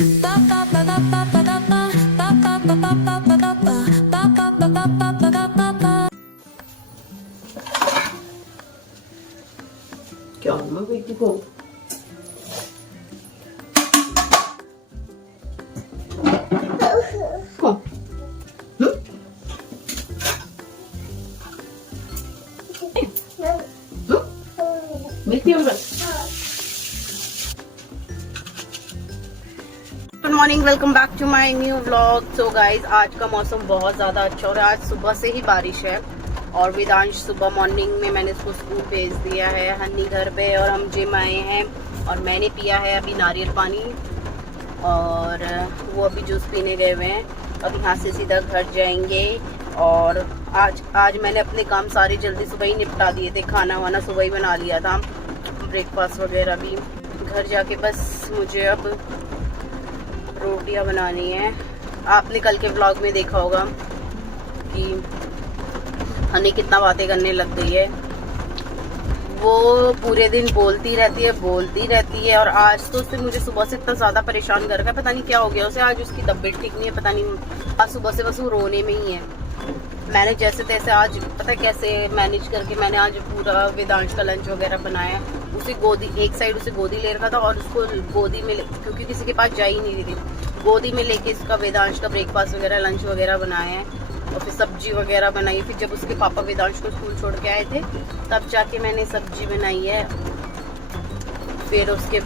क्या मैं बेटी को good morning, welcome back to my new vlog. So guys, आज का मौसम बहुत ज़्यादा अच्छा हो रहा है। आज सुबह से ही बारिश है और वेदांश सुबह मॉर्निंग में मैंने इसको स्कूल भेज दिया है। हनी घर पे और हम जिम आए हैं और मैंने पिया है अभी नारियल पानी और वो अभी जूस पीने गए हुए हैं। अब यहाँ से सीधा घर जाएंगे और आज मैंने अपने काम सारे जल्दी सुबह ही निपटा दिए थे। खाना वाना सुबह ही बना लिया था, ब्रेकफास्ट वगैरह भी। घर जाके बस मुझे अब रोटियां बनानी है। आपने कल के व्लॉग में देखा होगा कि हनी कितना बातें करने लग गई है। वो पूरे दिन बोलती रहती है और आज तो उसने मुझे सुबह से इतना ज़्यादा परेशान कर रखा है। पता नहीं क्या हो गया उसे, आज उसकी तबीयत ठीक नहीं है। पता नहीं आज सुबह से बस वो रोने में ही है। मैंने जैसे तैसे आज पता कैसे मैनेज करके मैंने आज पूरा वेदांश का लंच वगैरह बनाया। उसे गोदी, एक साइड उसे गोदी ले रखा था और उसको गोदी में क्योंकि किसी के पास जा ही नहीं रही थी, गोदी में लेके इसका वेदांश का ब्रेकफास्ट वगैरह लंच वगैरह बनाया है और फिर सब्जी वगैरह बनाई। फिर जब उसके पापा वेदांश को स्कूल छोड़ के आए थे तब जाके मैंने सब्जी बनाई है। फिर उसके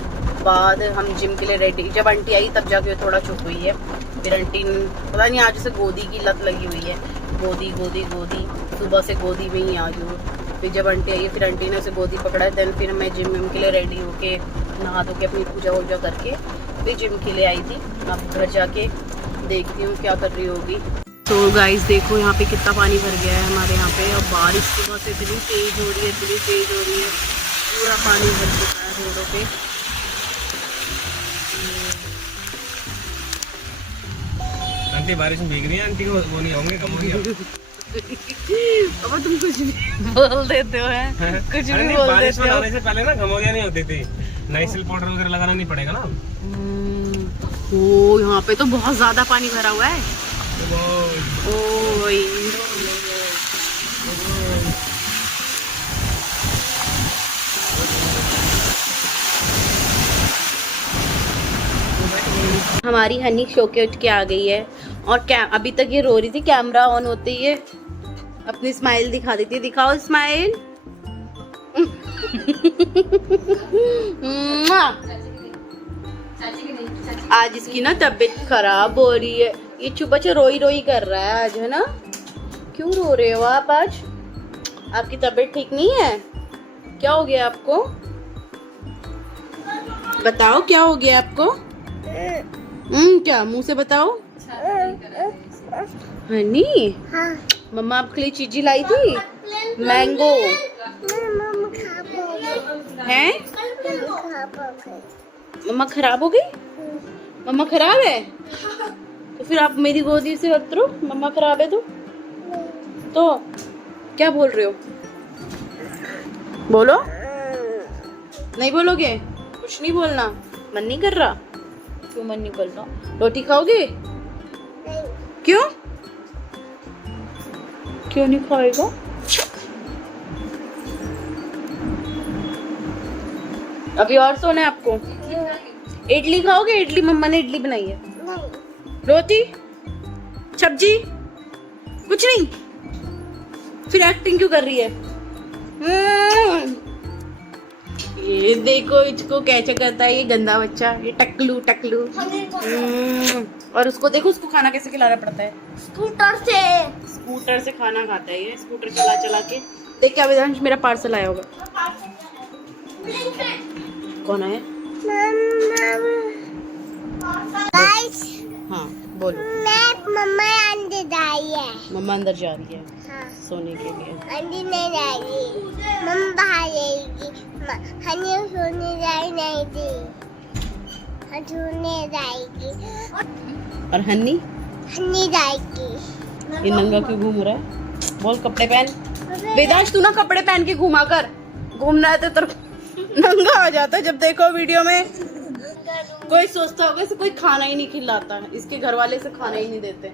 बाद हम जिम के लिए रेडी, जब आंटी आई तब जाके थोड़ा चुप हुई है। फिर आंटी पता नहीं आज उसे गोदी की लत लगी हुई है, गोदी सुबह से गोदी में ही आज हूँ। फिर जब आंटी आई फिर आंटी ने उसे गोदी पकड़ा। देन फिर मैं जिम के लिए रेडी होके नहा धो के अपनी पूजा वूजा करके फिर जिम के लिए आई थी। अब घर जाके देखती हूँ क्या कर रही होगी। तो गाइस देखो यहाँ पे कितना पानी भर गया है हमारे यहाँ पे। और बारिश सुबह से इतनी तेज हो रही है, पूरा पानी भर चुका है रोडों पे। आंटी बारिश में भीग रही है, आंटी को वो नहीं होंगे कम होंगे। अब तुम कुछ भी बोल देते हो है? कुछ भी बोल बारिश देते हो। से पहले ना घमौरियाँ नहीं होती थी, नाइसिल पाउडर वगैरह लगाना नहीं पड़ेगा ना। ओ यहाँ पे तो बहुत ज्यादा पानी भरा हुआ है। ओए हमारी हनी सो के उठ के आ गई है और अभी तक ये रो रही थी। कैमरा ऑन होते ही ये अपनी स्माइल दिखा देती है। दिखाओ स्माइल। आज इसकी ना तबीयत खराब हो रही है। ये चुप रोई कर रहा है आज, है ना? क्यों रो रहे हो आप आज? आपकी तबीयत ठीक नहीं है? क्या हो गया आपको? बताओ क्या हो गया आपको? क्या मुंह से बताओ। हनी, हाँ। मम्मा आपके लिए चीजी लाई थी, मैंगो है। मम्मा खराब हो गई? मम्मा खराब है तो फिर आप मेरी गोदी से उतरो। मम्मा खराब है तो क्या बोल रहे हो? बोलो। नहीं बोलोगे? कुछ नहीं बोलना? मन नहीं कर रहा? क्यों मन नहीं कर रहा? रोटी खाओगे? क्यों नहीं खाएगा? अभी और सोना है आपको? इडली खाओगे? इडली मम्मा ने इडली बनाई है। रोटी, सब्जी, कुछ नहीं? फिर एक्टिंग क्यों कर रही है? ये देखो इसको कैसे करता है ये गंदा बच्चा, ये टकलू। और उसको देखो, उसको खाना कैसे खिलाना पड़ता है। स्कूटर से खाना खाता है ये, स्कूटर चला के। देख क्या वेदांश मेरा पार्सल आया होगा। कौन आया? हाँ बोलो। मम्मा अंदर आई है। मम्मा अंदर जा रही है, हाँ। सोने के लिए। अंदर नहीं जाएगी, मम्मा बाहर जाएगी। हनी सोने जाएगी। और हनी जाएगी। ये नंगा क्यों घूम रहा है? बोल कपड़े पहन। वेदांश तू ना कपड़े पहन के घुमा कर, घूमना है तो नंगा हो जाता है जब देखो वीडियो में। कोई सोचता होगा इसे कोई खाना ही नहीं खिलाता, इसके घर वाले से खाना ही नहीं देते।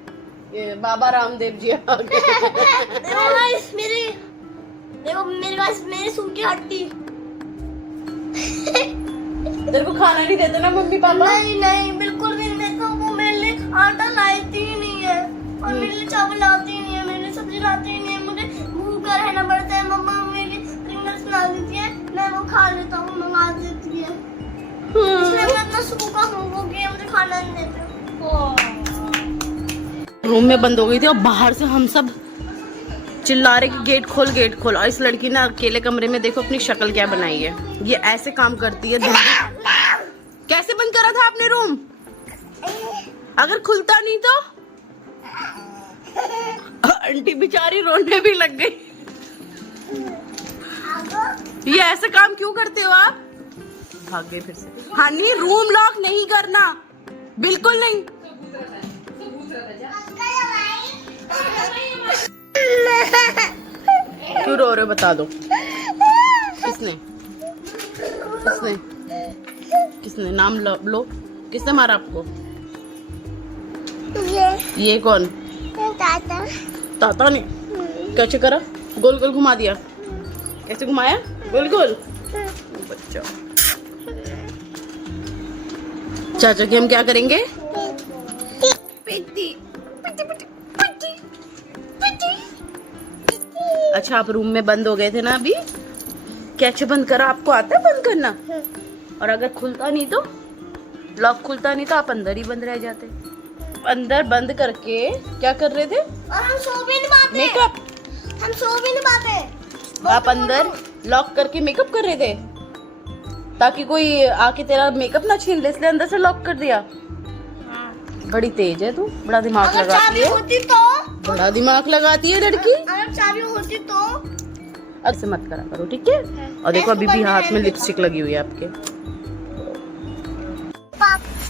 ये बाबा रामदेव जी आ गए। देखो गाइस मेरे पास मेरी सूखी हड्डी। तेरे को खाना नहीं देते ना मम्मी पापा? नहीं बिल्कुल भी नहीं देता। वो मेरे लिए आटा लाती ही नहीं है और मेरे लिए चावल लाती ही नहीं है, मेरे लिए सब्जी लाती ही नहीं है। मुझे भूखा रहना पड़ता है। मम्मा मेरे लिए प्रिंगल्स ला देती है, मैं वो खा लेता हूँ, मंगा देती है। इसलिए मैं इतना सूखा हूँ कि मुझे खाना नहीं देते। रूम में बंद हो गई थी और बाहर से हम सब चिल्ला रहे कि गेट खोल। और इस लड़की ने अकेले कमरे में देखो अपनी शक्ल क्या बनाई है। ये ऐसे काम करती है। कैसे बंद करा था आपने रूम? अगर खुलता नहीं तो? आंटी बेचारी रोने भी लग गई। ये ऐसे काम क्यों करते हो आप? भाग गए फिर से। हनी रूम लॉक नहीं करना, बिल्कुल नहीं। क्यों रो रहे हो बता दो। किसने नाम लो। किसने मारा आपको? ये कौन? ताता ने। कैसे करा? गोल गोल घुमा दिया। कैसे घुमाया? गोल गोल। बच्चा चाचा के हम क्या करेंगे? अच्छा आप रूम में बंद हो गए थे ना अभी? कैसे बंद करा? आपको आता है बंद करना? और अगर खुलता नहीं तो? लॉक खुलता नहीं तो आप अंदर ही बंद रह जाते। अंदर बंद करके क्या कर रहे थे? और हम सो भी नहीं पाते। मेकअप। हम सो भी नहीं पाते। आप अंदर लॉक करके मेकअप कर रहे थे ताकि कोई आके तेरा मेकअप ना छीन ले, इसलिए अंदर से लॉक कर दिया। बड़ी तेज है तू, बड़ा दिमाग लगाती है। होती तो? बड़ा दिमाग लगाती है लड़की। अगर चाबी होती तो? अब से मत करा करो, ठीक है? और देखो अभी भी हाथ में लिपस्टिक लगी हुई है आपके।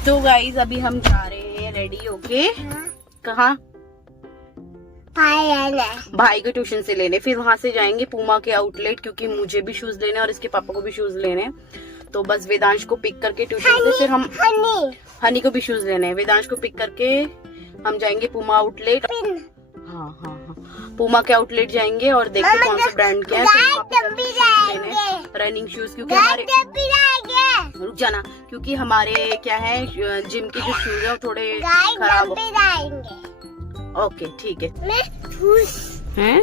तो गाइस अभी हम जा रहे हैं रेडी होके। कहाँ? भाई को ट्यूशन से लेने, फिर वहां से जाएंगे पूमा के आउटलेट, क्योंकि मुझे भी शूज लेने और इसके पापा को भी शूज लेने। तो बस वेदांश को पिक करके ट्यूशन से फिर हम हनी को भी शूज लेने हैं। वेदांश को पिक करके हम जाएंगे पूमा आउटलेट। हाँ पूमा के आउटलेट जाएंगे और देखते कौन से ब्रांड के हैं रनिंग शूज, क्योंकि हमारे रुक जाना, क्योंकि हमारे क्या है जिम के जो शूज है वो थोड़े खराब हो। ओके ठीक है। हैं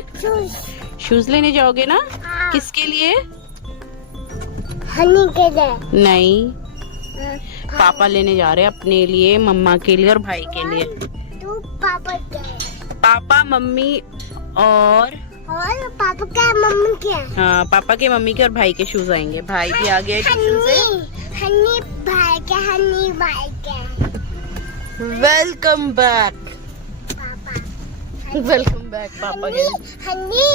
शूज लेने जाओगे ना? किसके लिए? हनी के लिए नहीं, पापा लेने जा रहे हैं अपने लिए, मम्मा के लिए और भाई के लिए। तू पापा मम्मी और पापा क्या मम्मी क्या? हाँ पापा के मम्मी के और भाई के शूज आएंगे। भाई भी आ गया ट्यूशन से। हनी भाई के वेलकम बैक। पापा वेलकम बैक पापा के। हनी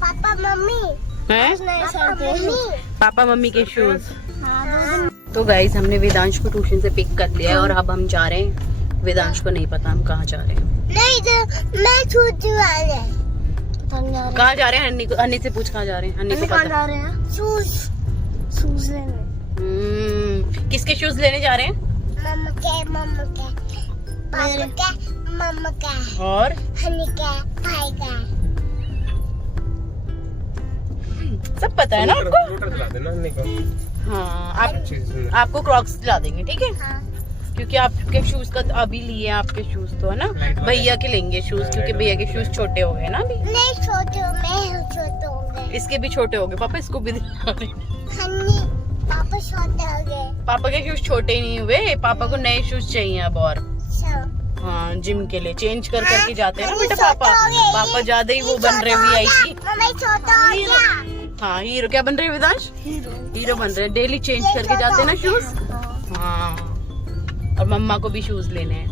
पापा मम्मी हैं? पापा मम्मी के शूज। तो गाइस हमने वेदांश को ट्यूशन से पिक कर लिया है और अब हम जा रहे हैं। वेदांश को नहीं पता हम कहाँ जा रहे हैं। नहीं तो मैं छूट वाले कहाँ जा रहे हैं? हनी से पूछ कहाँ जा रहे हैं। हनी को पता। जा रहे हैं शूज लेने। किसके शूज लेने जा रहे हैं? मम्मा के मम्मा के और हनी के भाई का। सब पता है ना आपको? स्कूटर दिला देना हनी को। हाँ आपको क्रॉक्स दिला देंगे, ठीक है? हाँ। क्योंकि आपके शूज का अभी लिए आपके शूज तो है ना, भैया के लेंगे शूज, क्योंकि भैया के शूज छोटे हो गए ना अभी। नहीं छोटे हो गए। इसके भी छोटे हो गए पापा, इसको भी हनी पापा छोटे हो गए। पापा के शूज छोटे नहीं हुए, पापा को नए शूज चाहिए अब और। हाँ जिम के लिए चेंज कर करके जाते हैं ना बेटा पापा। पापा ज्यादा ही वो बन रहे VIP। हाँ हीरो क्या बन रहे वेदांश? हीरो बन रहे, डेली चेंज करके जाते हैं ना शूज। हाँ और मम्मा को भी शूज लेने हैं।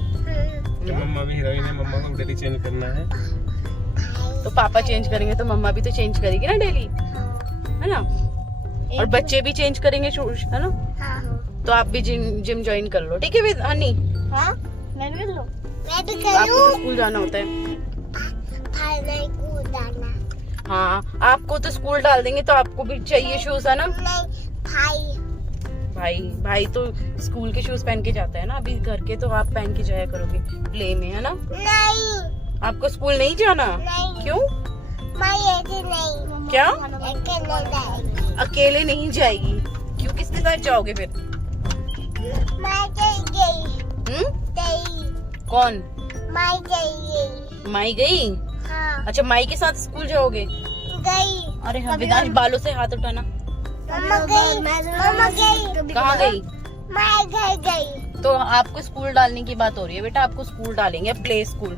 मम्मा भी हीरोइन है, मम्मा को डेली चेंज करना है। तो पापा चेंज करेंगे तो मम्मा भी तो चेंज करेगी ना डेली, है ना? और बच्चे भी चेंज करेंगे शूज, है ना? तो आप भी जिम ज्वाइन कर लो, ठीक है हनी? हाँ मैं भी लो। मैं भी आपको तो स्कूल जाना होता है। हाँ आपको तो स्कूल डाल देंगे तो आपको भी चाहिए शूज, है ना? नहीं भाई तो स्कूल के शूज पहन के जाता है ना, अभी घर के तो आप पहन के जाया करोगे प्ले में, है ना? नहीं आपको स्कूल नहीं जाना? नहीं। क्यों? मैं ऐसे नहीं। क्या? अकेले जाएगी। अकेले नहीं जाएगी? क्यों, किसके साथ जाओगे फिर? मैं गई। हम्म? कौन? मैं गई। माई गई? हाँ अच्छा, माई के साथ स्कूल जाओगे? गई। अरे हाँ, विदांश बालों से हाथ उठाना। मम्मा गई। मम्मा गई। कहाँ गई? मैं घर गई। तो आपको स्कूल डालने की बात हो रही है बेटा, आपको स्कूल डालेंगे, प्ले स्कूल।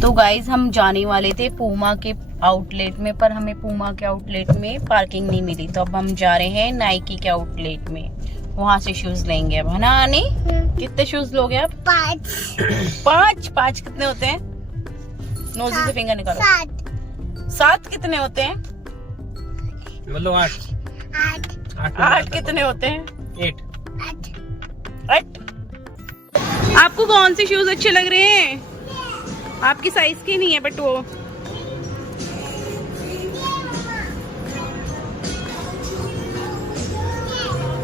तो गाइज हम जाने वाले थे पूमा के आउटलेट में, पर हमें पूमा के आउटलेट में पार्किंग नहीं मिली, तो अब हम जा रहे हैं नाइकी के आउटलेट में, वहां से शूज लेंगे अब, है ना आनी? कितने शूज लोगे आप? 5 पाँच कितने होते हैं? नोजी से फिंगर निकालो। 7 7 कितने होते हैं? मतलब 8 8 8 कितने होते हैं? 8 8 8। आपको कौन से शूज अच्छे लग रहे हैं? आपकी साइज की नहीं है बट वो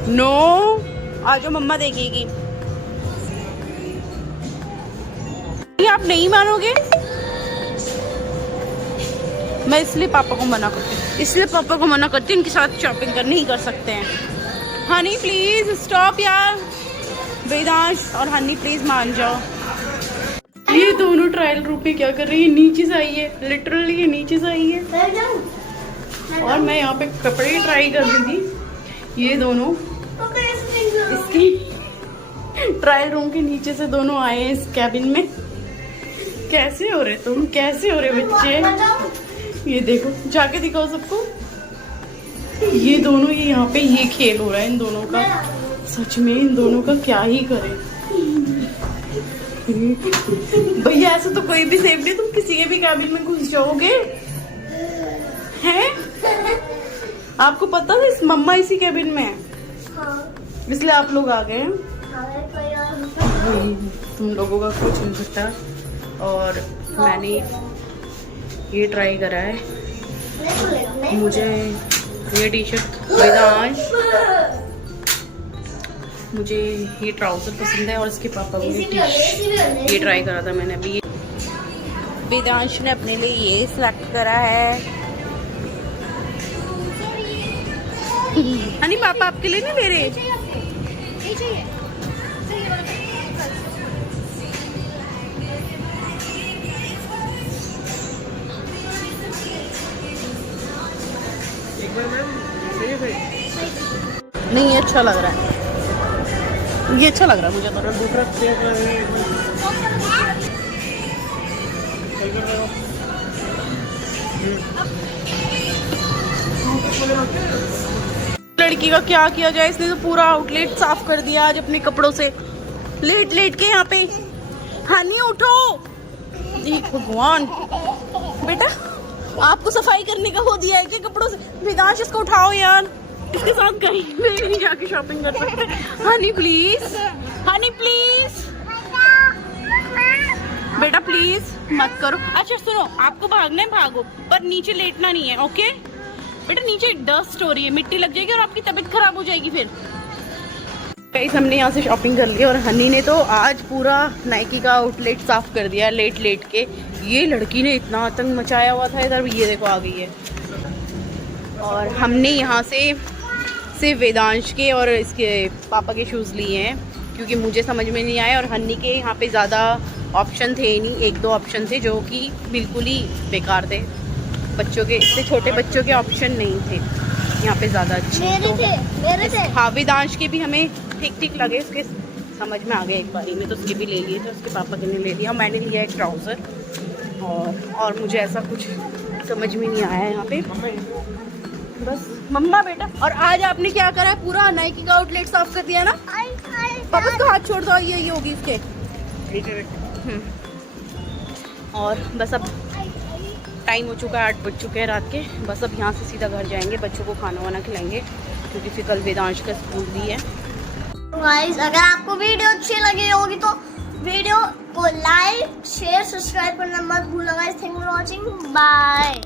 नो, आज मम्मा देखेगी। ये आप नहीं मानोगे, मैं इसलिए पापा को मना करती हूँ, इनके साथ शॉपिंग कर नहीं कर सकते हैं। हनी प्लीज स्टॉप यार, वेदांश और हनी प्लीज मान जाओ। ये दोनों ट्रायल रूम में क्या कर रही है? नीचे से आई है, लिटरली ये नीचे से आई है और मैं यहाँ पे कपड़े ट्राई कर रही थी। ये दोनों इसकी ट्रायल रूम के नीचे से दोनों आए हैं इस कैबिन में। कैसे हो रहे तुम, कैसे हो रहे बच्चे? ये देखो, जाके दिखाओ सबको। ये दोनों ये यहाँ पे ये खेल हो रहा है इन दोनों का, सच में इन दोनों का क्या ही करें भैया। ऐसा तो कोई भी सेफ नहीं, तुम किसी के भी कैबिन में घुस जाओगे हैं? आपको पता है इस मम्मा इसी कैबिन में है, इसलिए आप लोग आ गए हैं। तुम लोगों का कुछ नहीं पता। और मैंने ये ट्राई करा है, मुझे ये टी शर्ट वेदांश, मुझे ये ट्राउजर पसंद है और इसके पापा को ये ट्राई करा था मैंने अभी। वेदांश ने अपने लिए ये सिलेक्ट करा है। हनी पापा आपके लिए नहीं ले रहे? नहीं, ये अच्छा लग रहा है, ये अच्छा लग रहा है मुझे तो। दूसरा लड़की का क्या किया जाए, इसने तो पूरा आउटलेट साफ कर दिया आज अपने कपड़ों से, लेट लेट के यहाँ पे। हनी उठो, जी भगवान, बेटा आपको सफाई करने का हो दिया है कि कपड़ों से? वेदांश इसको उठाओ यार, इसके साथ कहीं भी नहीं जाके शॉपिंग कर सकते। हनी प्लीज, हनी प्लीज, बेटा प्लीज मत करो। अच्छा सुनो, आपको भागना है भागो, पर नीचे लेटना नहीं है, ओके बेटा? नीचे डस्ट हो रही है, मिट्टी लग जाएगी और आपकी तबीयत खराब हो जाएगी फिर। गाइस हमने यहाँ से शॉपिंग कर ली और हनी ने तो आज पूरा नाइकी का आउटलेट साफ कर दिया लेट लेट के। ये लड़की ने इतना आतंक मचाया हुआ था इधर, ये देखो आ गई है। और हमने यहाँ से सिर्फ वेदांश के और इसके पापा के शूज़ लिए हैं क्योंकि मुझे समझ में नहीं आया, और हनी के यहाँ पे ज़्यादा ऑप्शन थे ही नहीं, 1-2 ऑप्शन थे जो कि बिल्कुल ही बेकार थे। बच्चों के, इतने छोटे बच्चों के ऑप्शन नहीं थे यहाँ पे ज़्यादा अच्छे। मेरे थे। हाँ, वेदांश के भी हमें ठीक ठीक लगे, उसके समझ में आ गया एक बारी में, तो उसके भी ले लिए थे, उसके पापा के ने ले लिया। मैंने लिया एक ट्राउज़र और मुझे ऐसा कुछ समझ में नहीं आया यहाँ पे बस। मम्मा बेटा, और आज आपने क्या करा है? पूरा नाइकी का आउटलेट साफ कर दिया ना? पापा को हाथ छोड़ दो, ये होगी इसके। और बस अब टाइम हो चुका है, 8 बज चुके हैं रात के। बस अब यहाँ से सीधा घर जाएंगे, बच्चों को खाना वाना खिलाएंगे क्योंकि फिर कल वेदांश का स्कूल भी है। गाइस अगर आपको वीडियो अच्छी लगी होगी तो वीडियो को लाइक शेयर सब्सक्राइब करना मत भूलना guys. Thank you for watching, bye.